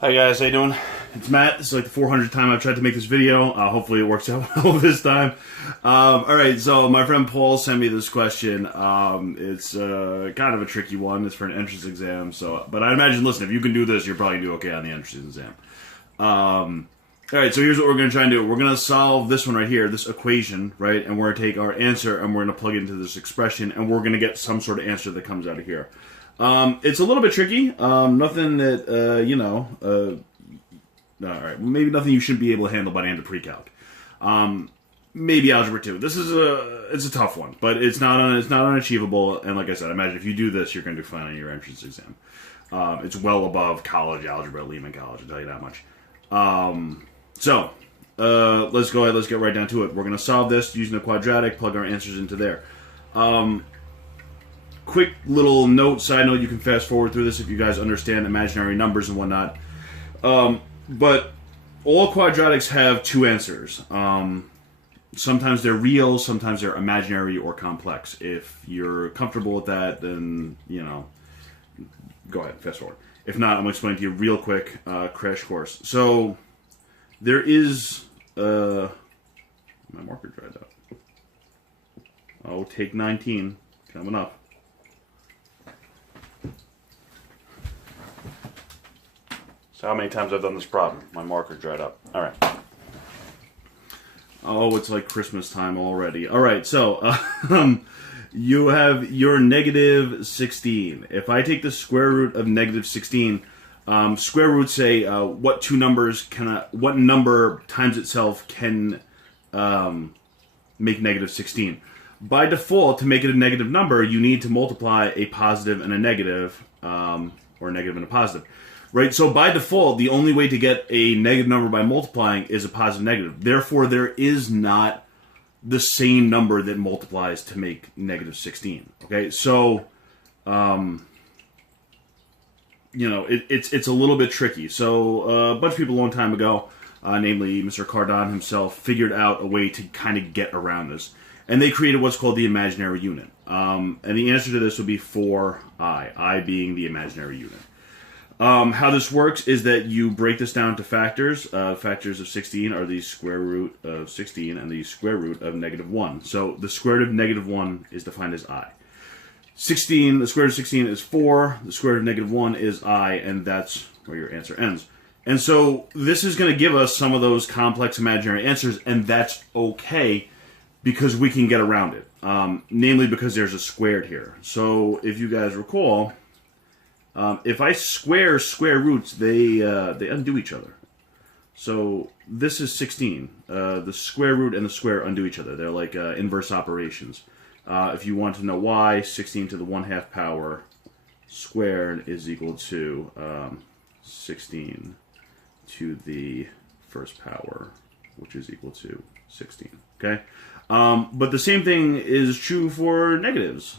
Hi guys, how you doing? It's Matt. This is like the 400th time I've tried to make this video. Hopefully it works out well this time. Alright, so my friend Paul sent me this question. It's kind of a tricky one. It's for an entrance exam. But I imagine, listen, if you can do this, you're probably going to do okay on the entrance exam. Alright, so here's what we're going to try and do. We're going to solve this one right here, this equation, right? And we're going to take our answer and we're going to plug it into this expression and we're going to get some sort of answer that comes out of here. It's a little bit tricky. Nothing that, alright, maybe nothing you should be able to handle by the end of pre-calc. Maybe Algebra 2. It's a tough one, but it's not unachievable, and like I said, imagine if you do this, you're going to do fine on your entrance exam. It's well above college algebra at Lehman College, I'll tell you that much. Let's go ahead, let's get right down to it. We're going to solve this using a quadratic, plug our answers into there. Quick little note, side note, you can fast forward through this if you guys understand imaginary numbers and whatnot. But all quadratics have two answers. Sometimes they're real, sometimes they're imaginary or complex. If you're comfortable with that, then, go ahead, fast forward. If not, I'm going to explain to you real quick, crash course. So, there is, my marker dried up. Oh, take 19, coming up. So how many times I've done this problem? My marker dried up. All right. Oh, it's like Christmas time already. All right, so you have your negative 16. If I take the square root of negative 16, square roots say what number times itself can make negative 16. By default, to make it a negative number, you need to multiply a positive and a negative, or a negative and a positive. Right, so by default, the only way to get a negative number by multiplying is a positive negative. Therefore, there is not the same number that multiplies to make negative 16. Okay, so, it's a little bit tricky. So, a bunch of people a long time ago, namely Mr. Cardon himself, figured out a way to kind of get around this. And they created what's called the imaginary unit. And the answer to this would be 4i, I being the imaginary unit. How this works is that you break this down to factors. Factors of 16 are the square root of 16 and the square root of negative 1. So the square root of negative 1 is defined as I. 16, the square root of 16 is 4, the square root of negative 1 is I, and that's where your answer ends. And so this is going to give us some of those complex imaginary answers, and that's okay because we can get around it. Namely because there's a squared here. So if you guys recall, if I square square roots, they undo each other. So this is 16. The square root and the square undo each other. They're like inverse operations. If you want to know why, 16 to the 1/2 power squared is equal to 16 to the first power, which is equal to 16. Okay? But the same thing is true for negatives.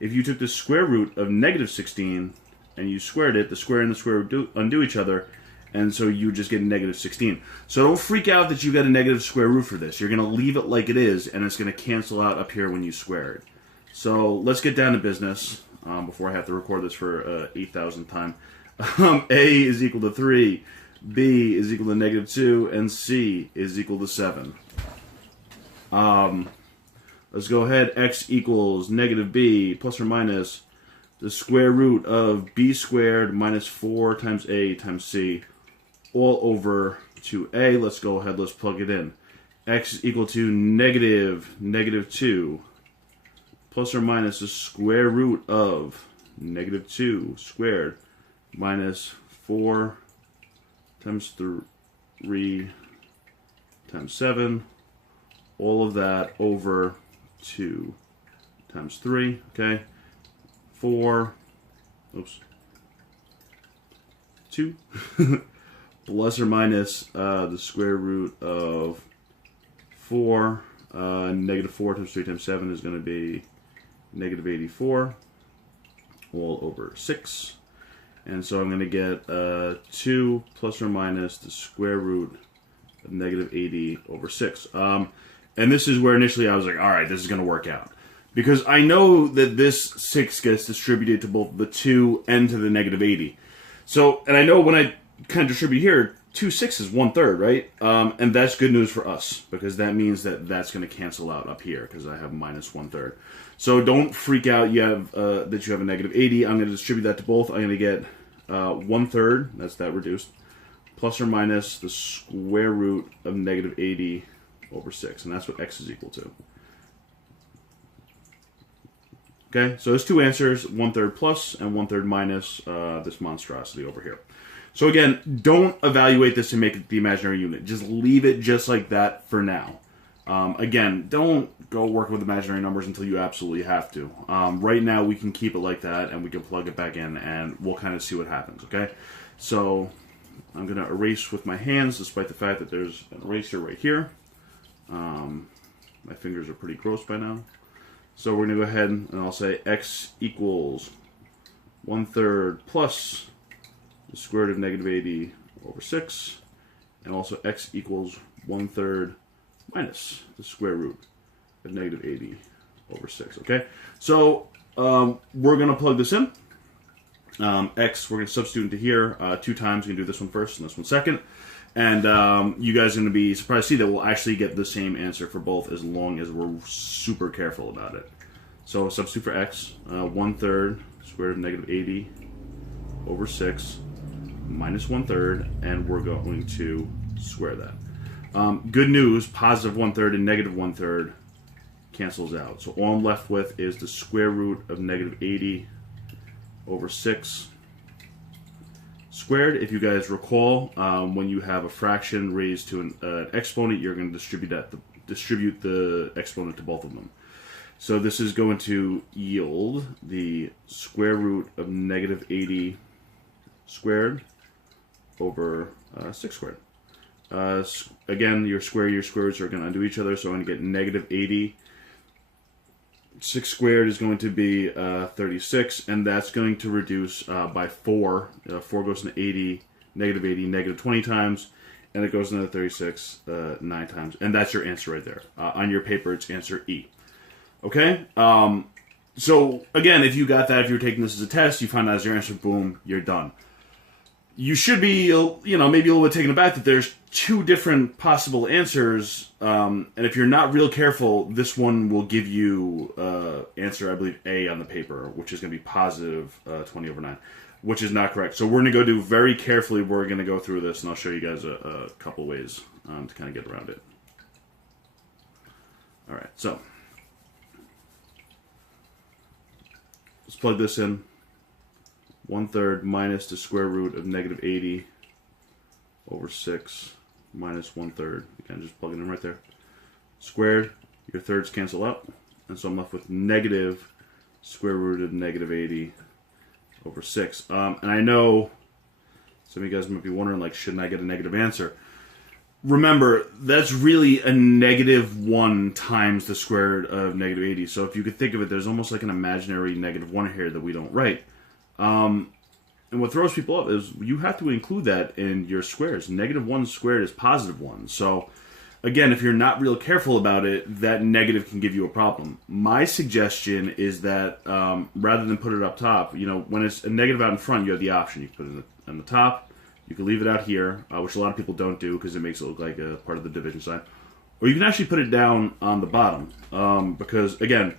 If you took the square root of negative 16 and you squared it, the square and the square root undo each other, and so you just get negative 16. So don't freak out that you got a negative square root for this. You're going to leave it like it is, and it's going to cancel out up here when you square it. So let's get down to business before I have to record this for 8,000th time. A is equal to 3, B is equal to negative 2, and C is equal to 7. Let's go ahead. X equals negative b plus or minus the square root of b squared minus 4 times a times c all over 2a. Let's go ahead. Let's plug it in. X is equal to negative 2 plus or minus the square root of negative 2 squared minus 4 times 3 times 7. All of that over 2 times 3, okay? 4, 2, plus or minus the square root of 4. Negative 4 times 3 times 7 is going to be negative 84, all over 6. And so I'm going to get 2 plus or minus the square root of negative 80 over 6. And this is where initially I was like, all right, this is going to work out. Because I know that this 6 gets distributed to both the 2 and to the negative 80. So, and I know when I kind of distribute here, 2 6 is 1/3, right? And that's good news for us, because that means that that's going to cancel out up here, because I have minus 1/3. So don't freak out you have that you have a negative 80. I'm going to distribute that to both. I'm going to get 1/3, that's that reduced, plus or minus the square root of negative 80 over 6. And that's what x is equal to. Okay, so there's two answers, 1/3 plus and 1/3 minus this monstrosity over here. So again, don't evaluate this and make it the imaginary unit. Just leave it just like that for now. Again, don't go work with imaginary numbers until you absolutely have to. Right now, we can keep it like that, and we can plug it back in, and we'll kind of see what happens, okay? So I'm going to erase with my hands, despite the fact that there's an eraser right here. My fingers are pretty gross by now. So we're going to go ahead and I'll say x equals 1/3 plus the square root of negative 80 over 6, and also x equals 1/3 minus the square root of negative 80 over 6, okay? So we're going to plug this in. X, we're going to substitute into here 2 times. We're going to do this one first and this one second. And you guys are going to be surprised to see that we'll actually get the same answer for both as long as we're super careful about it. So substitute for x, 1/3 square root of negative 80 over 6 minus 1/3, and we're going to square that. Good news, positive 1/3 and negative 1/3 cancels out. So all I'm left with is the square root of negative 80 over 6 squared. If you guys recall, when you have a fraction raised to an exponent, you're going to distribute the exponent to both of them. So this is going to yield the square root of negative 80 squared over 6 squared. Again, your square roots are going to undo each other, so I'm going to get negative 80. 6 squared is going to be 36, and that's going to reduce by 4. 4 goes into 80, negative 20 times, and it goes into 36 9 times. And that's your answer right there. On your paper, it's answer E. Okay? So, again, if you got that, if you're taking this as a test, you find out as your answer, boom, you're done. You should be, maybe a little bit taken aback that there's 2 different possible answers, and if you're not real careful, this one will give you answer, I believe, A on the paper, which is going to be positive 20 over 9, which is not correct. So we're going to go do very carefully, we're going to go through this, and I'll show you guys a couple ways to kind of get around it. Alright, so let's plug this in. 1/3 minus the square root of negative 80 over 6 minus 1/3. Again, just plug it in right there. Squared, your thirds cancel out. And so I'm left with negative square root of negative 80 over 6. And I know some of you guys might be wondering, like, shouldn't I get a negative answer? Remember, that's really a -1 times the square root of negative 80. So if you could think of it, there's almost like an imaginary -1 here that we don't write. And what throws people up is you have to include that in your squares. -1 squared is +1. So, again, if you're not real careful about it, that negative can give you a problem. My suggestion is that rather than put it up top, when it's a negative out in front, you have the option. You can put it on the top. You can leave it out here, which a lot of people don't do because it makes it look like a part of the division sign. Or you can actually put it down on the bottom. Because, again,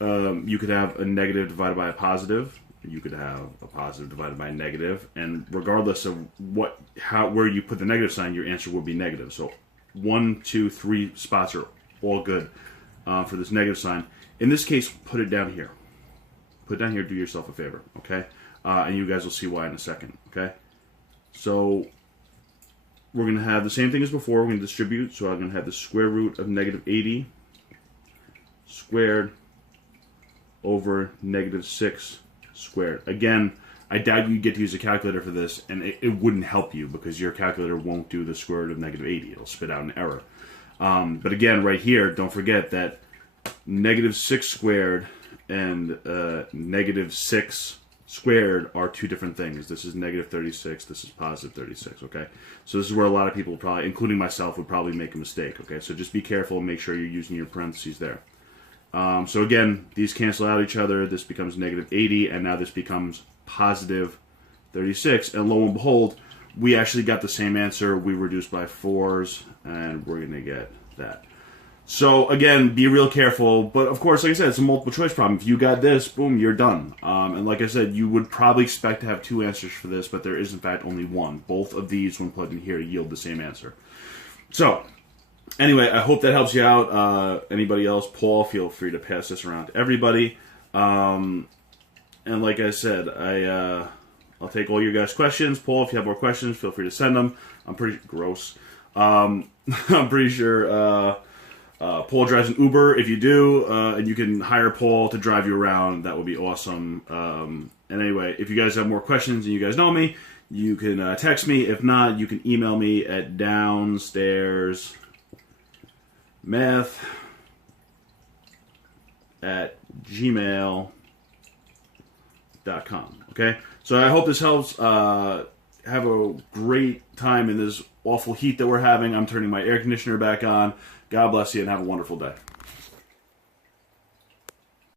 you could have a negative divided by a positive. You could have a positive divided by a negative, and regardless of where you put the negative sign, your answer will be negative. So 1, 2, 3 spots are all good for this negative sign. In this case, put it down here. Put it down here, do yourself a favor, okay? And you guys will see why in a second, okay? So we're going to have the same thing as before. We're going to distribute, so I'm going to have the square root of negative 80 squared over negative 6 squared. Again, I doubt you get to use a calculator for this, and it wouldn't help you because your calculator won't do the square root of negative 80. It'll spit out an error. But again, right here, don't forget that negative 6 squared and negative 6 squared are 2 different things. This is negative 36, this is positive 36, okay? So this is where a lot of people probably, including myself, would probably make a mistake, okay? So just be careful and make sure you're using your parentheses there. So again, these cancel out each other. This becomes negative 80, and now this becomes positive 36. And lo and behold, We actually got the same answer. We reduced by 4s, and we're going to get that. So, again, be real careful. But, of course, like I said, it's a multiple choice problem. If you got this, boom, you're done. And like I said, you would probably expect to have 2 answers for this, but there is, in fact, only 1. Both of these, when plugged in here, yield the same answer. So, anyway, I hope that helps you out. Anybody else, Paul, feel free to pass this around to everybody. And like I said, I'll take all your guys' questions. Paul, if you have more questions, feel free to send them. I'm pretty gross. I'm pretty sure Paul drives an Uber. If you do, and you can hire Paul to drive you around, that would be awesome. And anyway, if you guys have more questions and you guys know me, you can text me. If not, you can email me at downstairsmath@gmail.com. Okay? So I hope this helps. Have a great time in this awful heat that we're having. I'm turning my air conditioner back on. God bless you and have a wonderful day.